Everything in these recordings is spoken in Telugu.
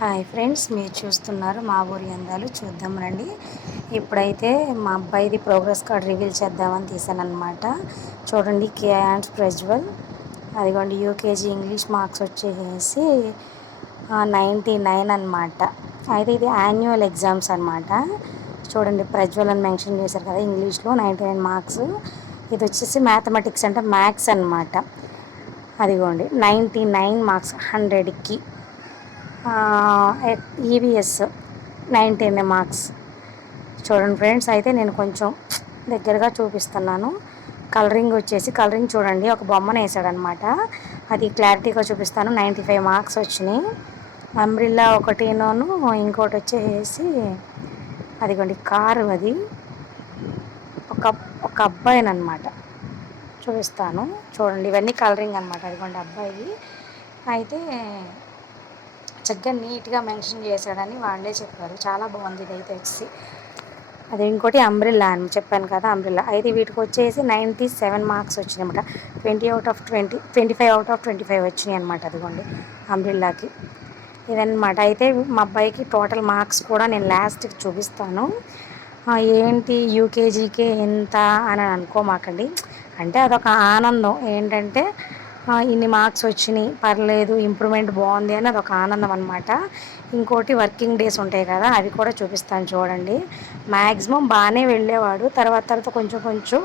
హాయ్ ఫ్రెండ్స్ మీరు చూస్తున్నారు మా ఊరి అందాలు. చూద్దాం రండి. ఇప్పుడైతే మా అబ్బాయిది ప్రోగ్రెస్ కార్డ్ రివీల్ చేద్దామని తీసాను అనమాట చూడండి కే అండ్ ప్రజ్వల్. అదిగోండి యూకేజీ ఇంగ్లీష్ మార్క్స్ వచ్చేసి నైంటీ నైన్ అనమాట అయితే ఇది యాన్యువల్ ఎగ్జామ్స్ అనమాట చూడండి ప్రజ్వల్ అని మెన్షన్ చేశారు కదా ఇంగ్లీష్లో నైంటీ నైన్ మార్క్స్. ఇది వచ్చేసి మ్యాథమెటిక్స్ అంటే మ్యాథ్స్ అనమాట అదిగోండి నైంటీ నైన్ మార్క్స్ హండ్రెడ్కి. EVS nineteen marks. చూడండి ఫ్రెండ్స్ అయితే నేను కొంచెం దగ్గరగా చూపిస్తున్నాను. కలరింగ్ వచ్చేసి కలరింగ్ చూడండి ఒక బొమ్మను వేసాడనమాట అది క్లారిటీగా చూపిస్తాను నైంటీ ఫైవ్ మార్క్స్ వచ్చినాయి. అంబ్రిల్లా ఒకటినోను ఇంకోటి వచ్చేసి అదిగోండి కారు అది. ఒక ఒక అబ్బాయినమాట చూపిస్తాను. చూడండి ఇవన్నీ కలరింగ్ అనమాట అదిగోండి అబ్బాయి. అయితే చక్కగా నీట్గా మెన్షన్ చేశాడని వాళ్ళే చెప్పారు. చాలా బాగుంది ఇదైతే వచ్చి అది ఇంకోటి అంబ్రిల్లా అని చెప్పాను కదా అంబ్రిల్లా. అయితే వీటికి వచ్చేసి నైంటీ సెవెన్ మార్క్స్ వచ్చినాయి అనమాట twenty out of twenty twenty five out of twenty five వచ్చినాయి అనమాట అదిగోండి అంబ్రిల్లాకి. ఇదన్నమాట. అయితే మా అబ్బాయికి టోటల్ మార్క్స్ కూడా నేను లాస్ట్కి చూపిస్తాను. ఏంటి యూకేజీకే ఎంత అని అనుకోమాకండి. అంటే అదొక ఆనందం. ఏంటంటే ఇన్ని మార్క్స్ వచ్చినాయి పర్లేదు ఇంప్రూవ్మెంట్ బాగుంది అని అదొక ఆనందం అనమాట ఇంకోటి వర్కింగ్ డేస్ ఉంటాయి కదా అవి కూడా చూపిస్తాను చూడండి. మ్యాక్సిమం బాగానే వెళ్ళేవాడు తర్వాత తర్వాత కొంచెం కొంచెం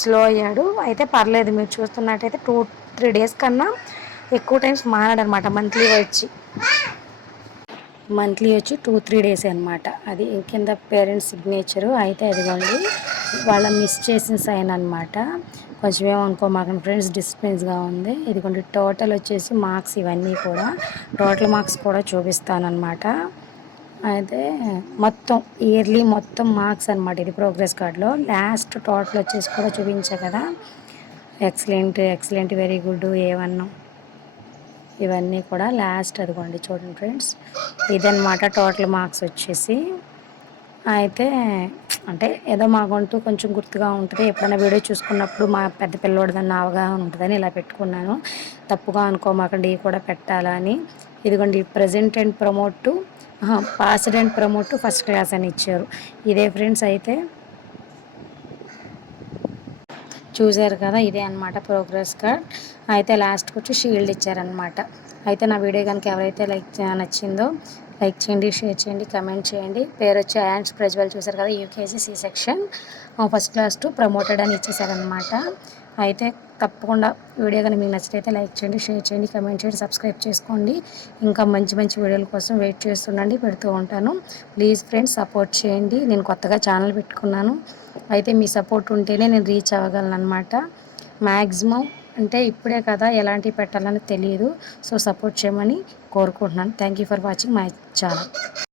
స్లో అయ్యాడు. అయితే పర్లేదు మీరు చూస్తున్నట్టయితే టూ త్రీ డేస్ కన్నా ఎక్కువ టైమ్స్ మానాడనమాట మంత్లీ వచ్చి. మంత్లీ వచ్చి టూ త్రీ డేస్ అనమాట అది కింద పేరెంట్స్ సిగ్నేచరు అయితే అదిగోండి వాళ్ళ మిస్ చేసిన సైన్ అనమాట కొంచెం ఏమనుకోమాకండి ఫ్రెండ్స్ డిస్టెన్స్గా ఉంది. ఇదిగోండి టోటల్ వచ్చేసి మార్క్స్ ఇవన్నీ కూడా టోటల్ మార్క్స్ కూడా చూపిస్తానమాట అయితే మొత్తం ఇయర్లీ మొత్తం మార్క్స్ అనమాట ఇది ప్రోగ్రెస్ కార్డులో. లాస్ట్ టోటల్ వచ్చేసి కూడా చూపించా కదా. ఎక్సలెంట్ ఎక్సలెంట్ వెరీ గుడ్ ఏమన్నా ఇవన్నీ కూడా లాస్ట్ అదిగోండి చూడండి ఫ్రెండ్స్. ఇదన్నమాట టోటల్ మార్క్స్ వచ్చేసి. అయితే అంటే ఏదో మాకంటూ కొంచెం గుర్తుగా ఉంటుంది. ఎప్పుడైనా వీడియో చూసుకున్నప్పుడు మా పెద్ద పిల్లోడిదన్న అవగాహన ఉంటుందని ఇలా పెట్టుకున్నాను. తప్పుగా అనుకోమాకండి కూడా పెట్టాలని ఇదిగోండి present and promote passed and promote first class అని ఇచ్చారు. ఇదే ఫ్రెండ్స్ అయితే. చూసారు కదా ఇదే అనమాట ప్రోగ్రెస్ కార్డ్ అయితే లాస్ట్కి వచ్చి షీల్డ్ ఇచ్చారనమాట అయితే నా వీడియో కనుక ఎవరైతే లైక్ నచ్చిందో లైక్ చేయండి షేర్ చేయండి కమెంట్ చేయండి. పేరు వచ్చి యాండ్స్ ప్రజ్వల్ చూసారు కదా UKG C section. First class to promoted అని ఇచ్చేసారనమాట అయితే తప్పకుండా వీడియో కానీ మీకు నచ్చితే లైక్ చేయండి షేర్ చేయండి కమెంట్ చేయండి సబ్స్క్రైబ్ చేసుకోండి. ఇంకా మంచి మంచి వీడియోల కోసం వెయిట్ చేస్తుండండి పెడుతూ ఉంటాను. ప్లీజ్ ఫ్రెండ్స్ సపోర్ట్ చేయండి. నేను కొత్తగా ఛానల్ పెట్టుకున్నాను. అయితే మీ సపోర్ట్ ఉంటేనే నేను రీచ్ అవ్వగలను అనమాట మ్యాక్సిమం అంటే ఇప్పుడే కదా ఎలాంటివి పెట్టాలని తెలియదు సో సపోర్ట్ చేయమని కోరుకుంటున్నాను. Thank you for watching my channel